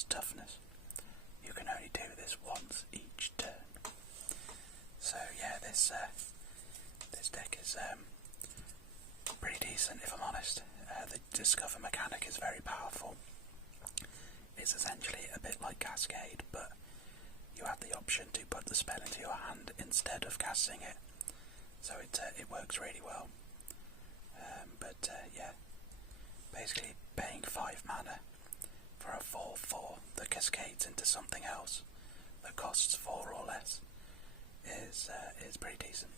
as toughness. You can only do this once each turn. So yeah, this deck is pretty decent, if I'm honest. The Discover mechanic is very powerful. It's essentially a bit like Cascade, but you have the option to put the spell into your hand instead of casting it. So it works really well. Yeah, basically paying 5 mana for a 4/4 that cascades into something else that costs 4 or less is pretty decent.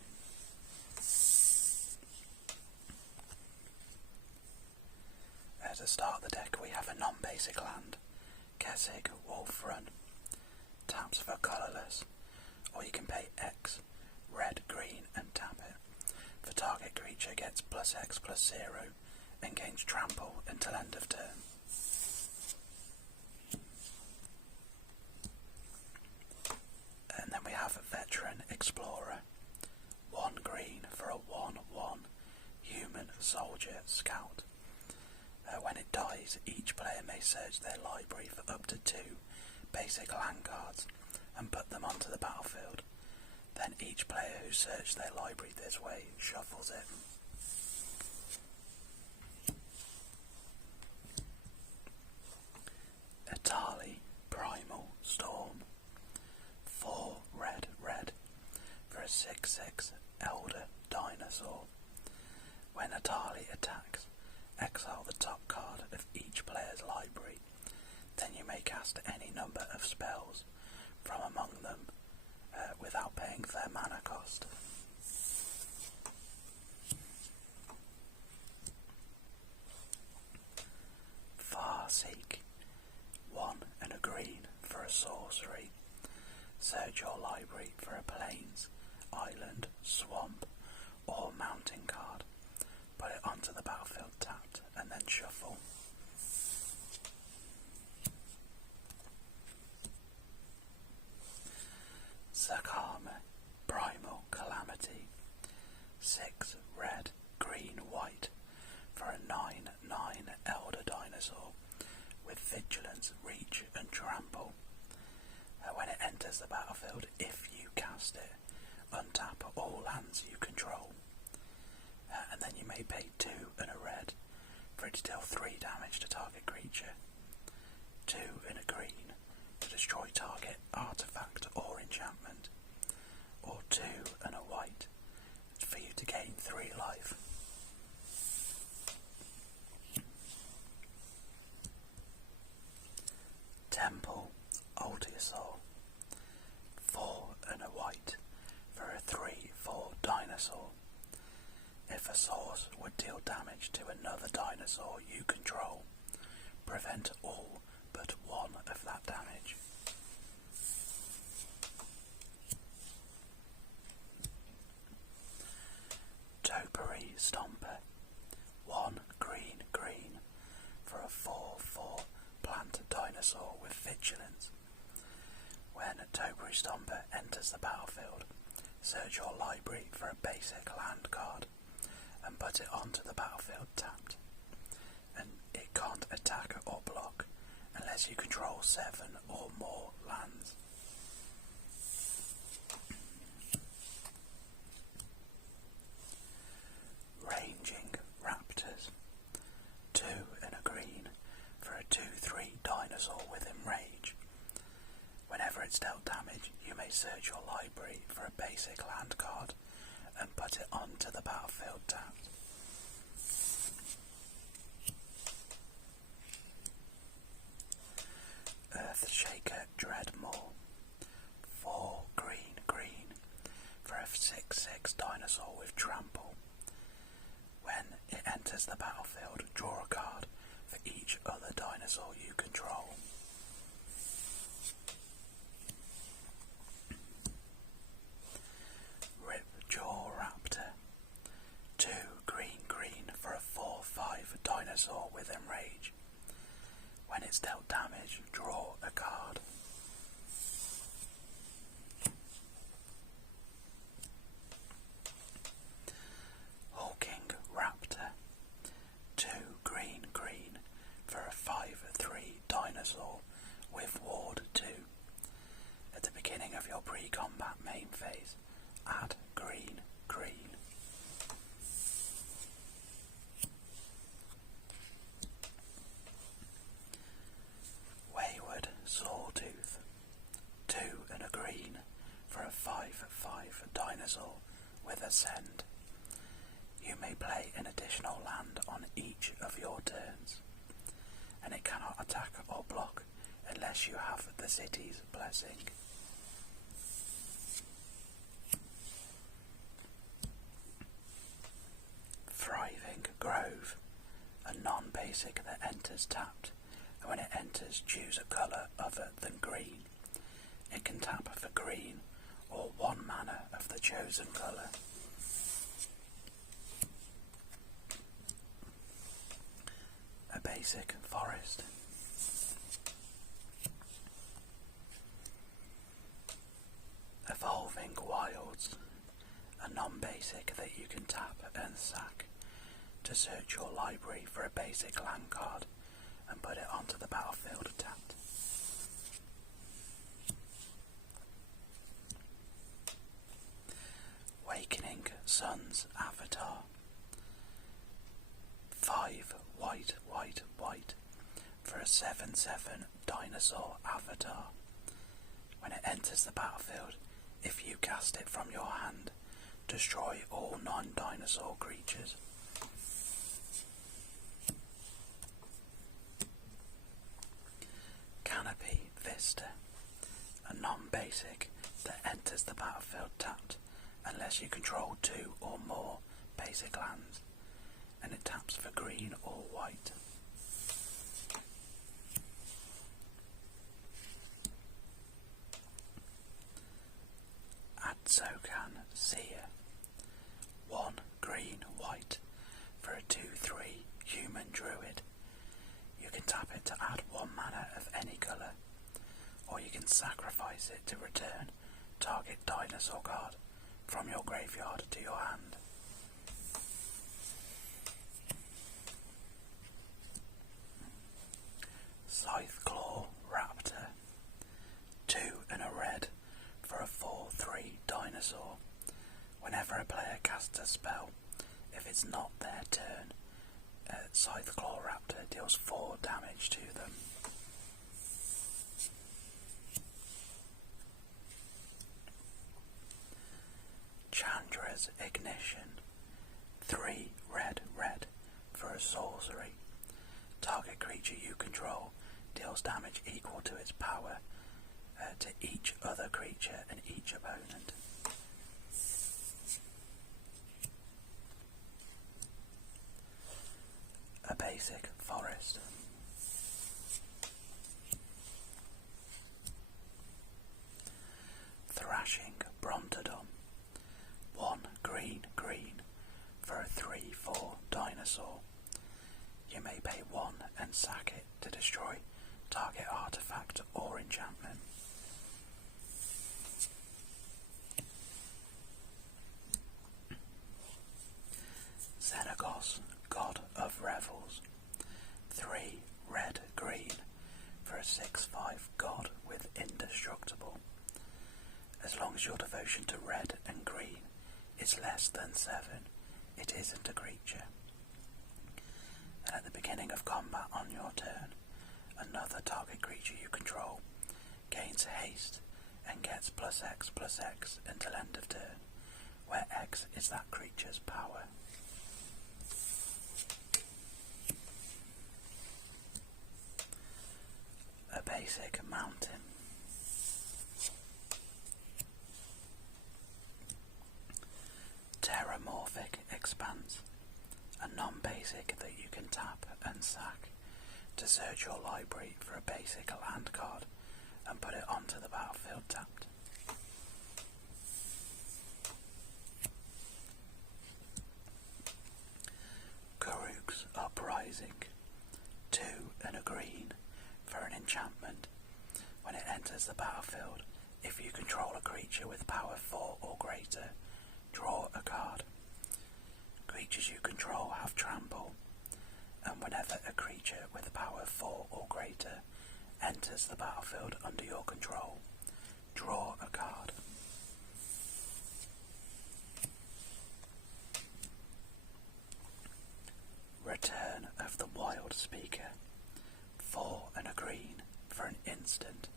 At the start of the deck we have a non-basic land, Kessig Wolf Run. Taps for colourless, or you can pay X, red, green and tap it. The target creature gets +X/+0 and gains trample until end of turn. And then we have a Veteran Explorer. 1 green for a 1/1 human soldier scout. When it dies, each player may search their library for up to 2 basic land cards and put them onto the battlefield. Then each player who searched their library this way shuffles it. Atali Primal Storm. 4 red for a 6/6 Elder Dinosaur. When Atali attacks, exile the top card of each player's library. Then you may cast any number of spells from among them without paying their mana cost. Farseek. 1 and a green for a sorcery. Search your library for a plains, island, swamp or mountain card. Put it onto the battlefield tapped and then shuffle. Sakama Primal Calamity. 6 red, green, white for a 9/9 Elder Dinosaur with Vigilance, Reach and Trample. When it enters the battlefield, if you cast it, untap all lands you control. And then you may pay 2 and a red for it to deal 3 damage to target creature. 2 and a green to destroy target artifact or enchantment. Or 2 and a white for you to gain 3 life. Temple Ultisaur. 4 and a white for a 3/4 dinosaur. If a source would deal damage to another dinosaur you control, prevent all but 1 of that damage. Topiary Stomper. 1 green for a 4/4 plant dinosaur with vigilance. When a Topiary Stomper enters the battlefield, search your library for a basic land card and put it onto the battlefield tapped. And it can't attack or block unless you control 7 or more lands. Ranging Raptors. 2 and a green for a 2/3 dinosaur with enrage. Whenever it's dealt damage, you may search your library for a basic land card and put it onto the battlefield tapped. Earthshaker Dreadmaw. 4 green for a 6/6 dinosaur with trample. When it enters the battlefield, draw a card for each other dinosaur you control. Ripjaw Raptor. 2 green for a 4/5 dinosaur with enrage. When it's dealt damage, draw a card. Hulking Raptor. 2 green for a 5/3 dinosaur with Ward 2. At the beginning of your pre-combat main phase, add green, green. Wayward Sawtooth, 2 and a green for a 5/5 dinosaur with Ascend. You may play an additional land on each of your turns, and it cannot attack or block unless you have the city's blessing. Thriving Grove, a non-basic that enters tapped, and when it enters choose a colour other than green. It can tap for green or 1 mana of the chosen colour. A basic forest. Evolving Wilds, a non-basic that you can tap and sack to search your library for a basic land card and put it onto the battlefield tapped. Awakening Sun's Avatar, 5 white, white, white for a 7/7 dinosaur avatar. When it enters the battlefield, if you cast it from your hand, destroy all non-dinosaur creatures. Canopy Vista, a non-basic that enters the battlefield tapped unless you control 2 or more basic lands, and it taps for green or white. Adzokan Seer, 1 green white for a 2/3 human druid. You can tap it to add 1 mana of any colour, or you can sacrifice it to return target dinosaur card from your graveyard to your hand. Scytheclaw Raptor, 2 and a red for a 4/3 dinosaur. Whenever a player casts a spell, if it's not their turn, Scytheclaw Raptor deals 4 damage to them. Chandra's Ignition, 3 red, red for a sorcery. Target creature you control deals damage equal to its power to each other creature and each opponent. A basic forest. Thrashing Brontodon, 1 green, green for a 3/4 dinosaur. You may pay 1 and sack it to destroy target artifact or enchantment. Xenagos, God of Revels, 3 red, green for a 6/5 god with Indestructible. As long as your devotion to red and green is less than 7, it isn't a creature. And at the beginning of combat on your turn, another target creature you control gains haste and gets +X/+X until end of turn, where X is that creature's power. A basic mountain. Terramorphic Expanse, a non-basic that you can tap and sack to search your library for a basic land card and put it onto the battlefield tapped. Karuk's Uprising, 2 and a green for an enchantment. When it enters the battlefield, if you control a creature with power 4 or greater, draw a card. Creatures you control have trample, and whenever a creature with power 4 or greater enters the battlefield under your control, draw a card. Return of the Wild Speaker. 4 and a green for an instant.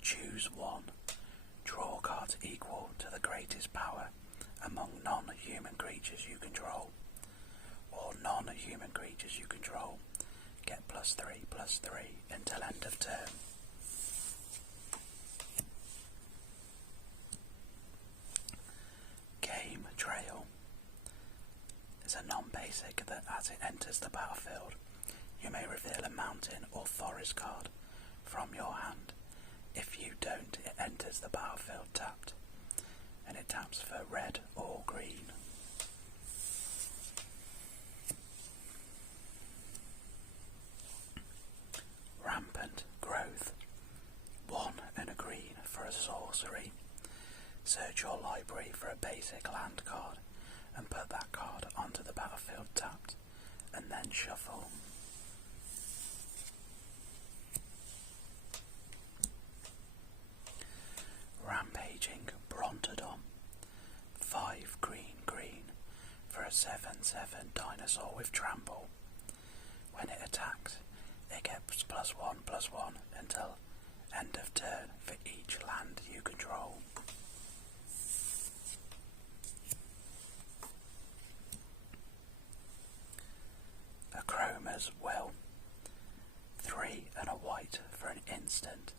Choose one. Draw cards equal to the greatest power among non-human creatures you control, or non-human creatures you control get +3/+3 until end of turn. Game Trail is a non-basic that as it enters the battlefield, you may reveal a mountain or forest card from your hand. If you don't, it enters the battlefield tapped, and it taps for red or green. Rampant Growth. 1 and a green for a sorcery. Search your library for a basic land card and put that card onto the battlefield tapped, and then shuffle. Rampaging Brontodon. 5 green for a 7/7 dinosaur with Ramble. When it attacks, it gets +1/+1 until end of turn for each land you control. Chroma's Will. 3 and a white for an instant.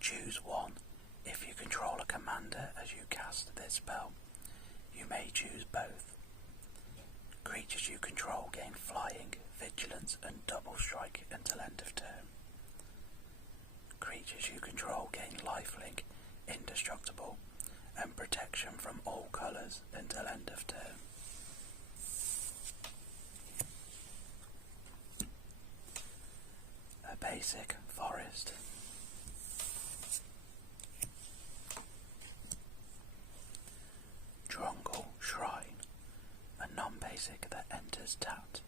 Choose one. If you control a commander as you cast this spell, you may choose both. Creatures you control gain flying, vigilance and double strike until end of turn. Creatures you control gain lifelink, indestructible, and protection from all colours until end of turn. A basic forest. Drungle Shrine, a non-basic that enters tapped,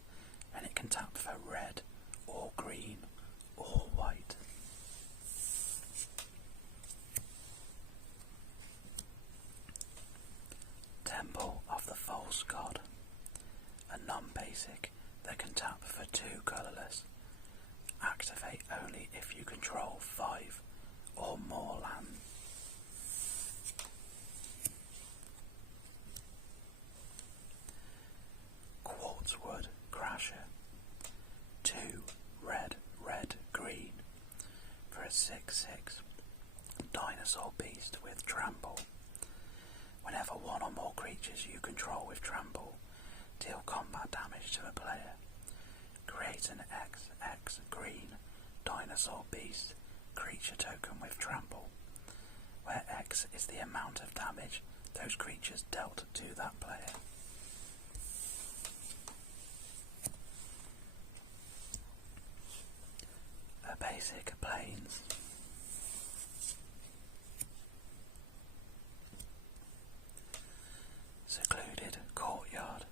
and it can tap for red or green or white. Temple of the False God, a non-basic that can tap for 2 colourless. Activate only if you control 5 or more land. Quartzwood Crasher. 2 red, green for a 6/6 dinosaur beast with Trample. Whenever one or more creatures you control with Trample deal combat damage to a player, create an XX green dinosaur beast creature token with Trample, where X is the amount of damage those creatures dealt to that player. A basic Plains. Secluded Courtyard,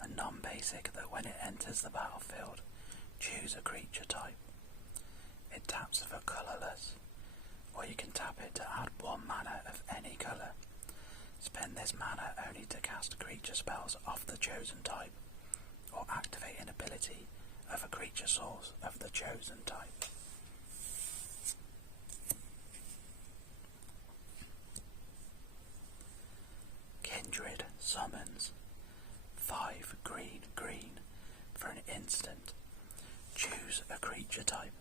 a non-basic that when it enters the battlefield, choose a creature type. It taps for colourless, or you can tap it to add 1 mana of any colour. Spend this mana only to cast creature spells of the chosen type, or activate an ability of a creature source of the chosen type. Kindred Summons. 5 green for an instant. Choose a creature type.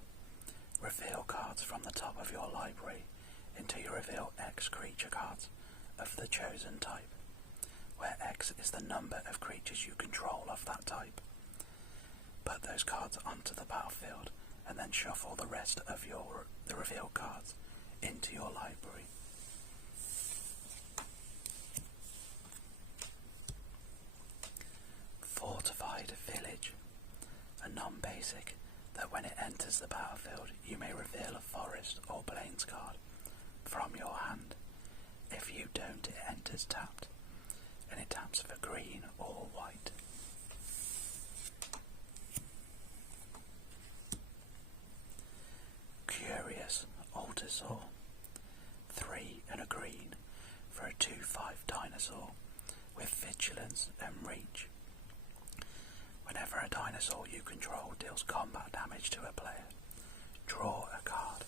Reveal cards from the top of your library until you reveal X creature cards of the chosen type, where X is the number of creatures you control of that type. Put those cards onto the battlefield and then shuffle the rest of the reveal cards into your library. Fortified Village, a non-basic that when it enters the battlefield you may reveal a forest or plains card from your hand. If you don't, it enters tapped, and it taps for green or white. Furious Altasaur. 3 and a green for a 2/5 dinosaur with vigilance and reach. Whenever a dinosaur you control deals combat damage to a player, draw a card.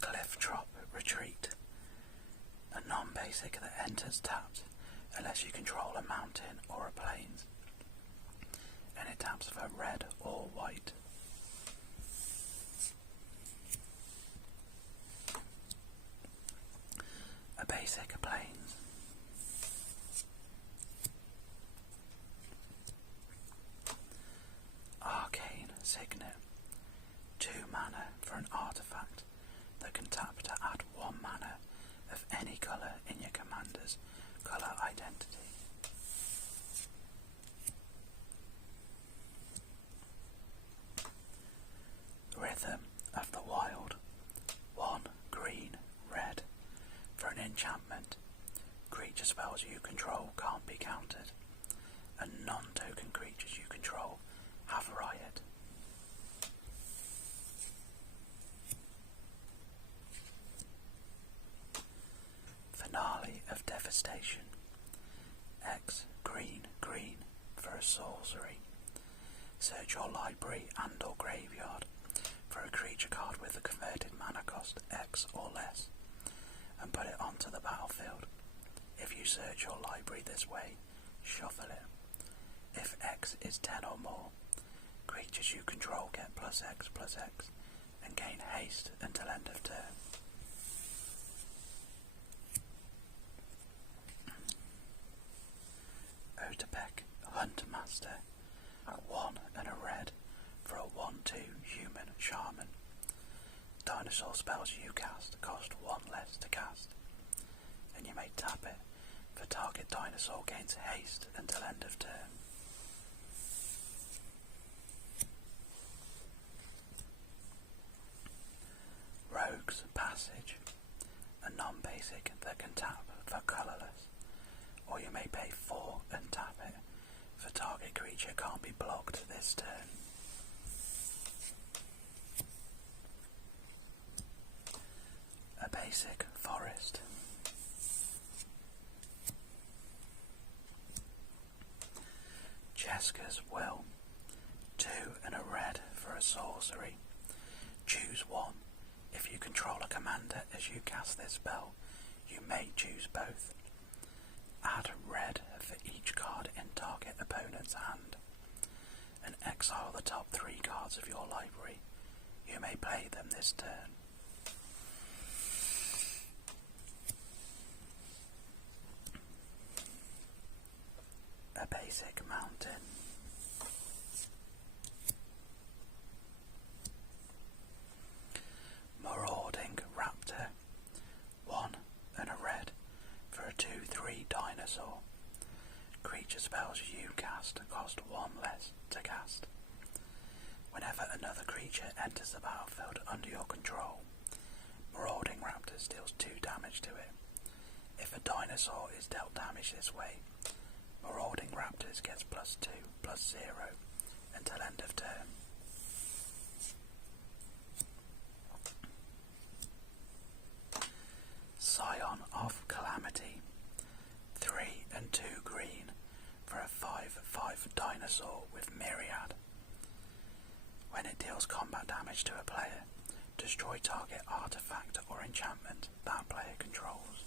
Cliff Drop Retreat. A non-basic that enters tapped unless you control a mountain or a plains, and it taps for red or white. A basic plains. Arcane Signet. 2 mana for an artifact that can tap to add 1 mana of any colour in your commander's colour identity. Rhythm of the Wild. 1 green, red for an enchantment. Creature spells you control can't be countered, and non-token creatures you control have Riot. Finale of Devastation. X green, green for a sorcery. Search your library and or graveyard for a creature card with a converted mana cost X or less, and put it onto the battlefield. If you search your library this way, shuffle it. If X is 10 or more, creatures you control get +X and gain haste until end of turn. Otapek Huntmaster. 1 and a red for a 1/2 human shaman. Dinosaur spells you cast cost 1 less to cast, and you may tap it for target dinosaur gains haste until end of turn. Rogue's Passage. A non-basic that can tap for colourless, or you may pay 4 and tap it for target creature can't be blocked this turn. A basic forest. Jeska's Will. 2 and a red for a sorcery. Choose 1. If you control a commander as you cast this spell, you may choose both. Add red for each card in target opponent's hand, and exile the top 3 cards of your library. You may play them this turn. A basic mountain. Marauding Raptor. 1 and a red for a 2/3 dinosaur. Creature spells you cast cost 1 less to cast. Whenever another creature enters the battlefield under your control, Marauding Raptor deals 2 damage to it. If a dinosaur is dealt damage this way, Marauding Raptors gets +2/+0 until end of turn. Scion of Calamity. 3 and 2 green for a 5/5 dinosaur with Myriad. When it deals combat damage to a player, destroy target artifact or enchantment that player controls.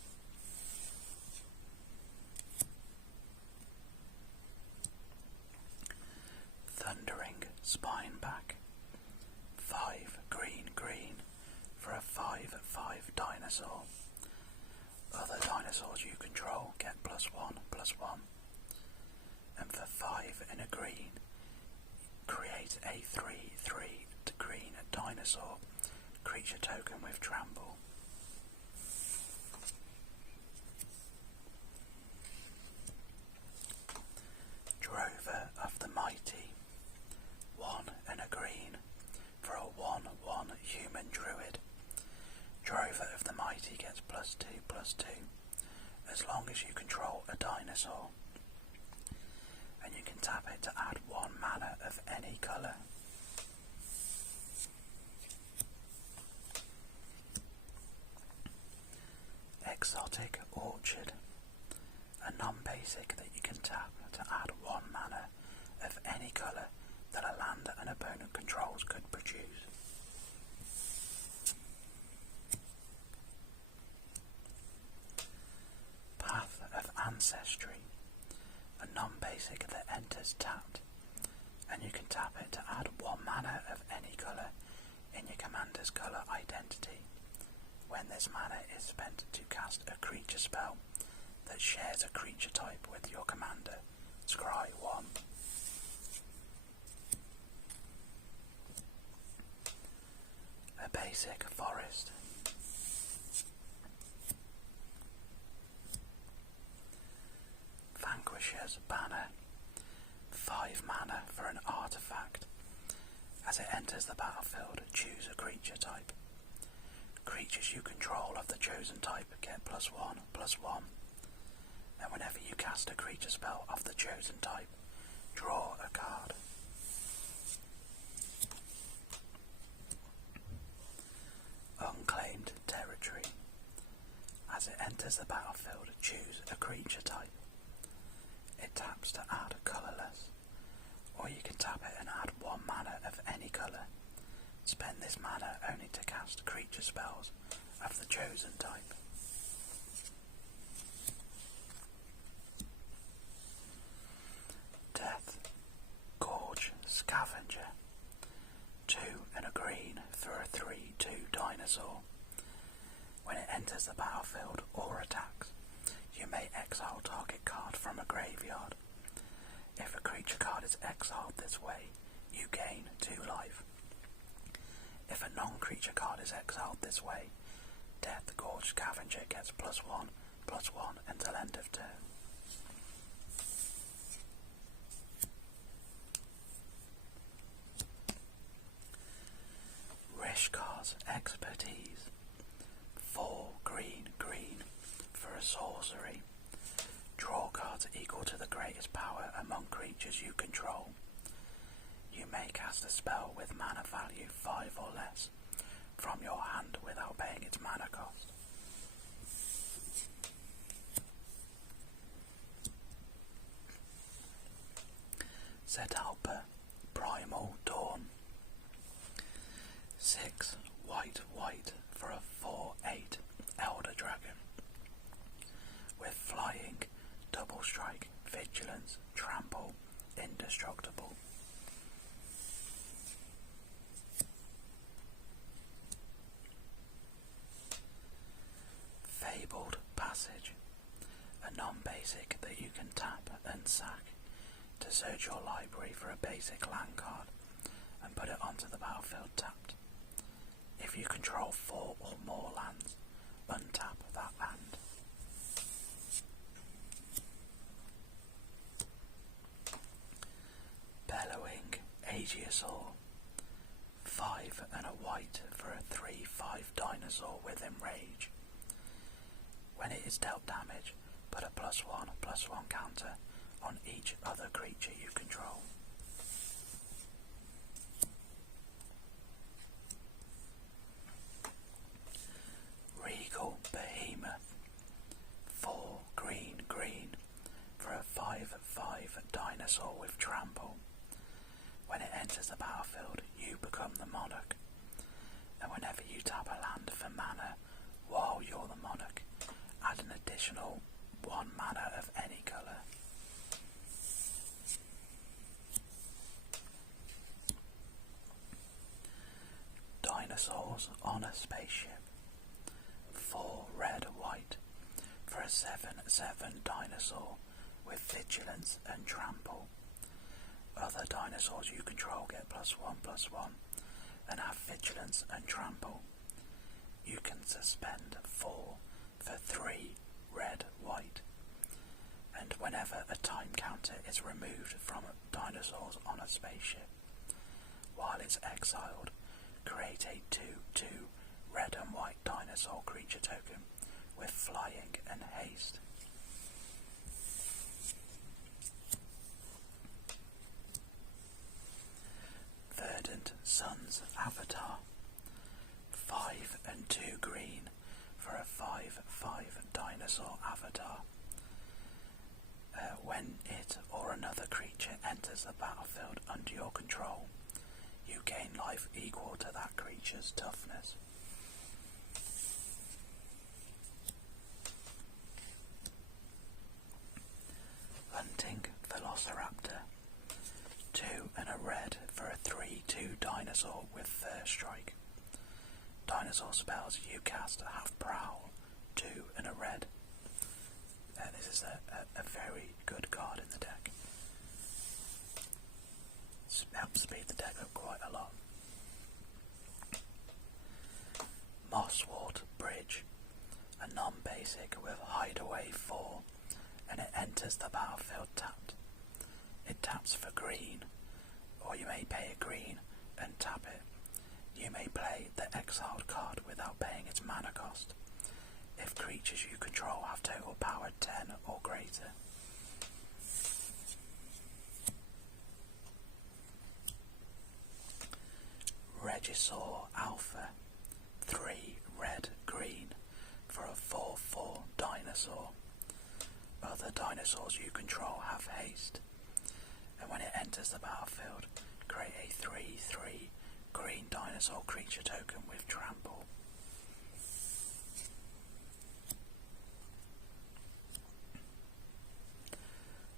Thundering Spineback. 5 green, green for a 5/5 dinosaur. Other dinosaurs you control get +1/+1. And for 5 and a green, create a 3/3 green dinosaur creature token with Ramble. Drover of the Mighty. 1 and a green for a 1/1 human druid. Drover of the Mighty gets +2/+2 as long as you control a dinosaur, and you can it to add 1 mana of any colour. Exotic Orchard, a non-basic that you can tap to add 1 mana of any colour that a land an opponent controls could produce. Path of Ancestry, a non-basic that enters tapped, and you can tap it to add 1 mana of any colour in your commander's colour identity. When this mana is spent to cast a creature spell that shares a creature type with your commander, scry 1. A basic forest. Vanquisher's Banner, 5 mana for an artifact. As it enters the battlefield, choose a creature type. Creatures you control of the chosen type get +1/+1, and whenever you cast a creature spell of the chosen type, draw a card. Unclaimed Territory. As it enters the battlefield, choose a creature type. It taps to add colourless, or you can tap it and add 1 mana of any colour. Spend this mana only to cast creature spells of the chosen type. Death Gorge Scavenger, 2 and a green for a 3/2 dinosaur. When it enters the battlefield or attacks, you may exile target card from a graveyard. If a creature card is exiled this way, you gain 2 life. If a non-creature card is exiled this way, Death Gorge Scavenger gets +1/+1 until end of turn. Rishkar's Expertise, 4 green for a sorcery. Draw cards equal to the greatest power among creatures you control. You may cast a spell with mana value 5 or less from your hand without paying its mana cost. Zetalpa, Primal Dawn, 6 white for a 4/8 Elder Dragon with flying, double strike, vigilance, trample, indestructible. Fabled Passage, a non-basic that you can tap and sack to search your library for a basic land card and put it onto the battlefield tapped. If you control 4 or more lands, untap that land. Bellowing Aegiosaur, 5 and a white for a 3/5 dinosaur with Enrage. When it is dealt damage, put a +1/+1 counter on each other creature you control. Regal Behemoth, 4 green for a 5/5 dinosaur with trample. When it enters the battlefield, you become the monarch, and whenever you tap a land for mana while you're the monarch, add an additional 1 mana of any colour. Dinosaurs on a Spaceship, 4 red/white for a 7/7 dinosaur with vigilance and trample. Other dinosaurs you control get +1/+1 and have vigilance and trample. You can suspend 4 for 3 red/white, and whenever a time counter is removed from dinosaurs on a spaceship while it's exiled, create a 2/2 red and white dinosaur creature token with flying and haste. Sun's Avatar. 5 and 2 green for a 5/5 dinosaur avatar. When it or another creature enters the battlefield under your control, you gain life equal to that creature's toughness. Hunting Velociraptor. 2 and a red for a 3/2 dinosaur with First Strike. Dinosaur spells you cast have Prowl. 2 and a red. This is a very good card in the deck. It helps speed the deck up quite a lot. Mosswort Bridge. A non-basic with Hideaway 4, and it enters the battlefield tapped. It taps for green, or you may pay a green and tap it. You may play the exiled card without paying its mana cost, if creatures you control have total power 10 or greater. Regisaur Alpha. 3 red green for a 4/4 dinosaur. Other dinosaurs you control have haste, and when it enters the battlefield, create a 3/3 green dinosaur creature token with Ramble.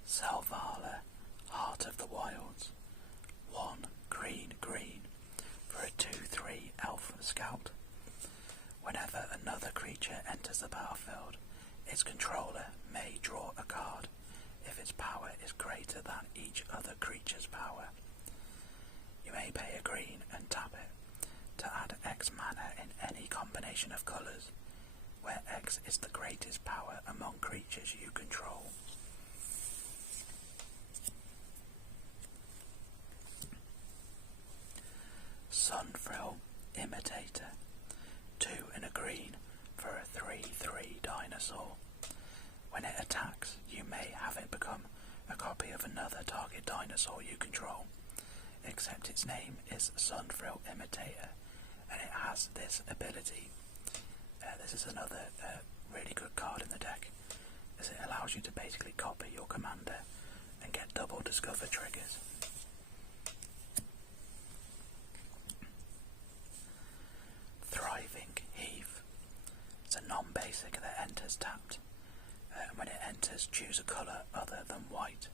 Selvala, Heart of the Wilds. 1 green for a 2/3 elf scout. Whenever another creature enters the battlefield, its controller may draw a card if its power is greater than each other creature's power. You may pay a green and tap it to add X mana in any combination of colours, where X is the greatest power among creatures you control. Sunfrill Imitator. 2 and a green for a 3/3 dinosaur. When it attacks, you may have it become a copy of another target dinosaur you control, except its name is Sunfrill Imitator, and it has this ability. This is another really good card in the deck, as it allows you to basically copy your commander and get double discover triggers. Thriving Heath. It's a non-basic that enters tapped. When it enters, choose a colour other than white.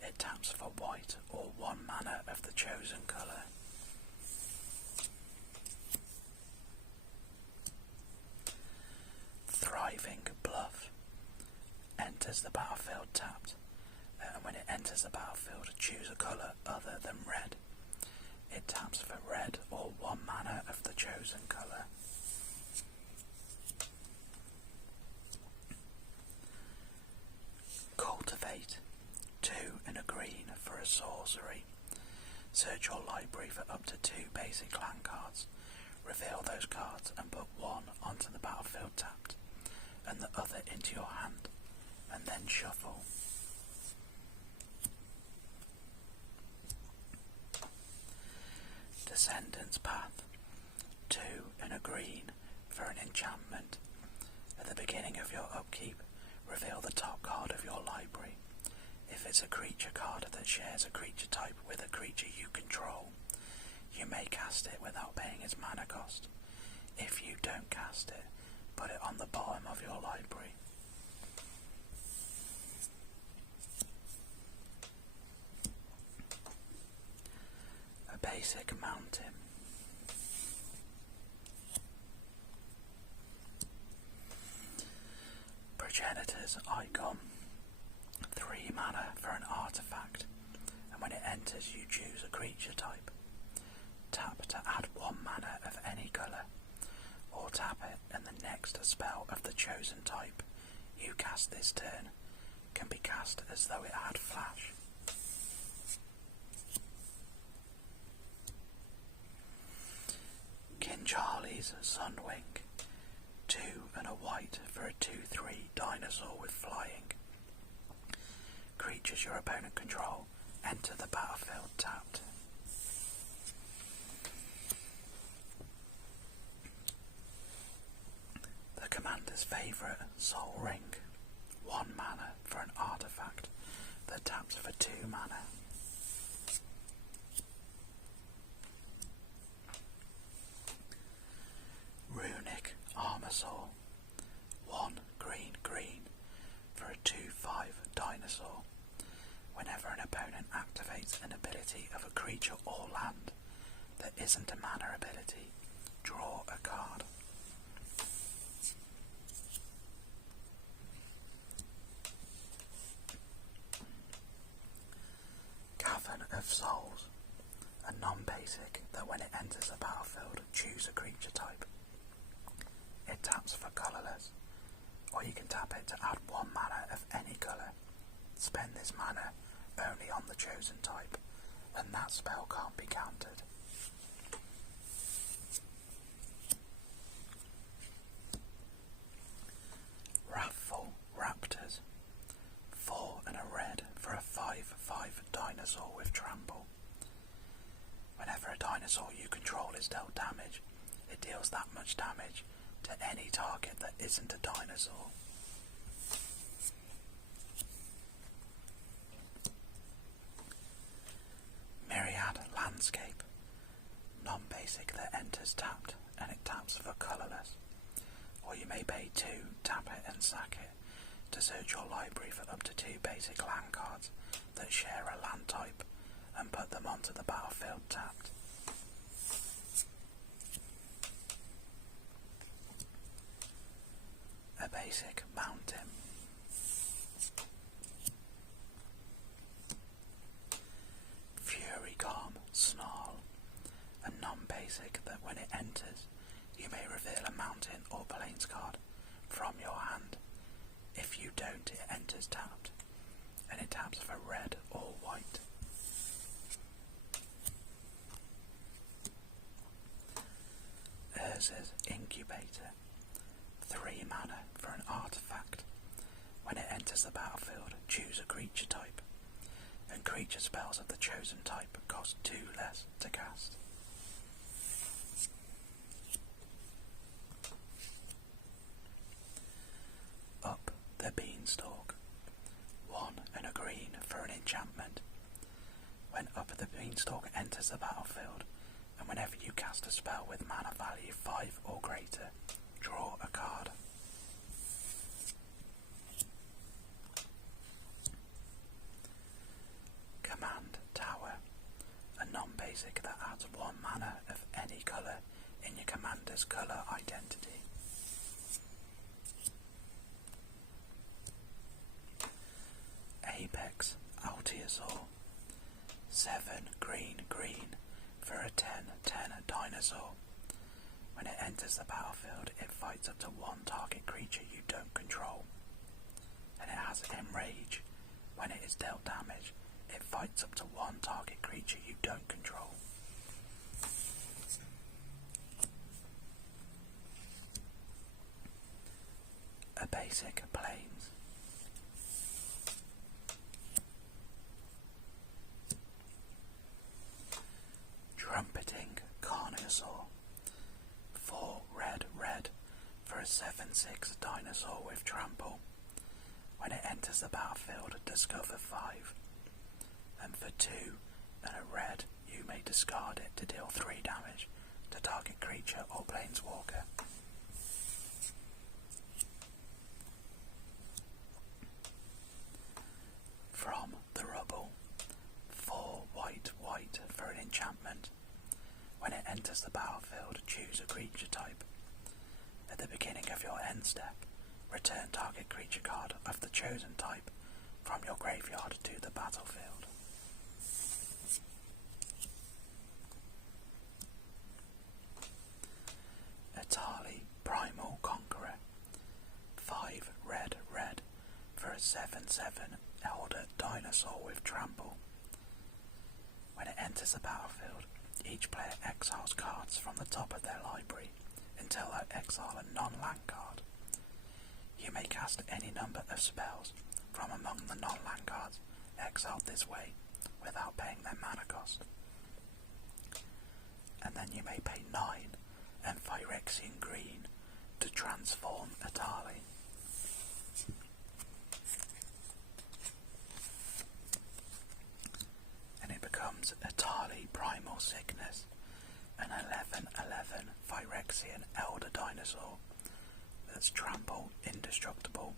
It taps for white or 1 mana of the chosen colour. Thriving Bluff. Enters the battlefield tapped. When it enters the battlefield, choose a colour other than red. It taps for red or 1 mana of the chosen colour. Cultivate. 2 and a green for a sorcery. Search your library for up to 2 basic land cards. Reveal those cards and put 1 onto the battlefield tapped, and the other into your hand, and then shuffle. Descendant's Path. 2 and a green for an enchantment. At the beginning of your upkeep, reveal the top card of your library. If it's a creature card that shares a creature type with a creature you control, you may cast it without paying its mana cost. If you don't cast it, put it on the bottom of your library. A basic mountain. Progenitor's Icon. 3 mana for an artifact, and when it enters you choose a creature type. Tap to add 1 mana of any colour, or tap it and the next spell of the chosen type you cast this turn can be cast as though it had flash. Kinjali's Sunwing. 2 and a white for a 2/3 dinosaur with flying. Creatures your opponent control enter the battlefield tapped. commander's favourite, Soul Ring. 1 mana for an artifact that taps for 2 mana. Runic Armosaur. 1 green for a 2/5 dinosaur. Whenever an opponent activates an ability of a creature or land that isn't a mana ability, draw a card. Cavern of Souls. A non-basic that when it enters the battlefield, choose a creature type. It taps for colourless, or you can tap it to add 1 mana of any colour. Spend this mana only on the chosen type, and that spell can't be countered. Wrathful Raptors. 4 and a red for a 5/5 dinosaur with trample. Whenever a dinosaur you control is dealt damage, it deals that much damage to any target that isn't a dinosaur. Myriad Landscape. Non-basic that enters tapped, and it taps for colourless. Or you may pay 2, tap it and sack it, to search your library for up to 2 basic land cards that share a land type, and put them onto the battlefield tapped. A basic Mountain. Fury Calm Snarl. A non-basic that when it enters, you may reveal a mountain or plains card from your hand. If you don't, it enters tapped, and it taps for red or white. Urza's Incubator. 3 mana for an artifact. When it enters the battlefield, choose a creature type, and creature spells of the chosen type cost 2 less to cast. Up the Beanstalk. 1 and a green for an enchantment. When Up the Beanstalk enters the battlefield, and whenever you cast a spell with mana value 5 or greater, draw a card. Command Tower. A non-basic that adds 1 mana of any colour in your commander's colour identity. Apex Altiasaur. 7 green for a 10/10 dinosaur. When it enters the battlefield, it fights up to 1 target creature you don't control, and it has Enrage. When it is dealt damage, it fights up to 1 target creature you don't control. A basic Plains. Trumpeting Carnosaur. 4 red for a 7/6 dinosaur with trample. When it enters the battlefield, discover 5. And for 2 and a red, you may discard it to deal 3 damage to target creature or planeswalker. From the Rubble. 4 white for an enchantment. When it enters the battlefield, choose a creature type. At the beginning of your end step, return target creature card of the chosen type from your graveyard to the battlefield. Atali Primal Conqueror. 5 red for a 7/7 Elder Dinosaur with trample. When it enters the battlefield, each player exiles cards from the top of their library until they exile a non-land card. You may cast any number of spells from among the non-land cards exiled this way without paying their mana cost. And then you may pay 9 and Phyrexian green to transform Atali. And it becomes Atali Primal Sickness, an 11/11 Phyrexian Elder Dinosaur that's trample indestructible,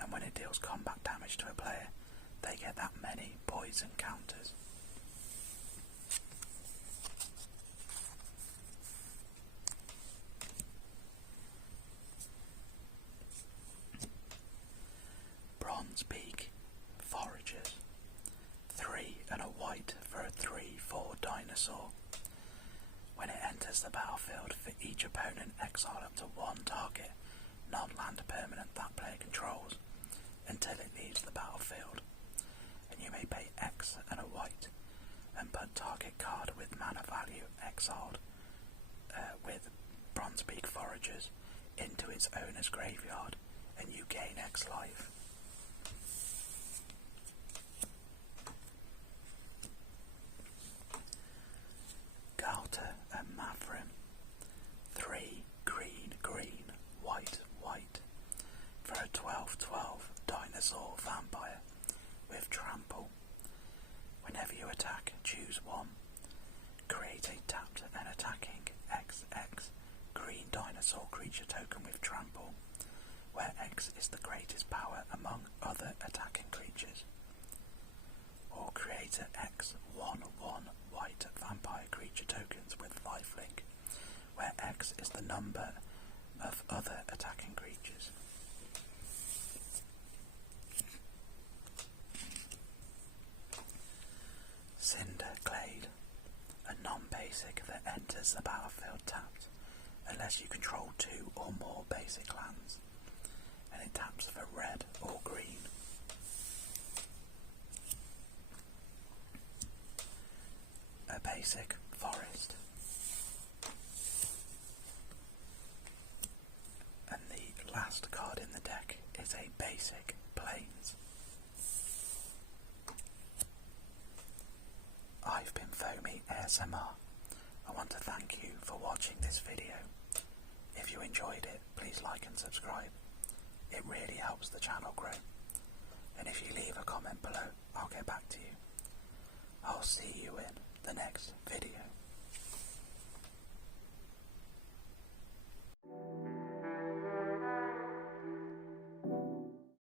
and when it deals combat damage to a player, they get that many poison counters. Bronze Beak Foragers, 3 and a white for a 3/4 dinosaur. When it enters the battlefield, for each opponent exile up to one target non-land permanent that player controls until it leaves the battlefield, and you may pay X and a white and put target card with mana value exiled with Bronzebeak Foragers into its owner's graveyard, and you gain X life. Galta and Mavrim, 3 green, white, for a 12/12 dinosaur vampire with trample. Whenever you attack, choose one. Create a tapped and attacking XX green dinosaur creature token with trample, where X is the greatest power among other attacking creatures. Or create a X/1/1 white vampire creature tokens with lifelink, where X is the number of other attacking creatures. Cinder Glade, a non-basic that enters the battlefield tapped unless you control 2 or more basic lands, and it taps for red or green. A basic forest, and the last card in the deck is a basic plains. I've been Foamy ASMR. I want to thank you for watching this video. If you enjoyed it, please like and subscribe. It really helps the channel grow. And if you leave a comment below, I'll get back to you. I'll see you in the next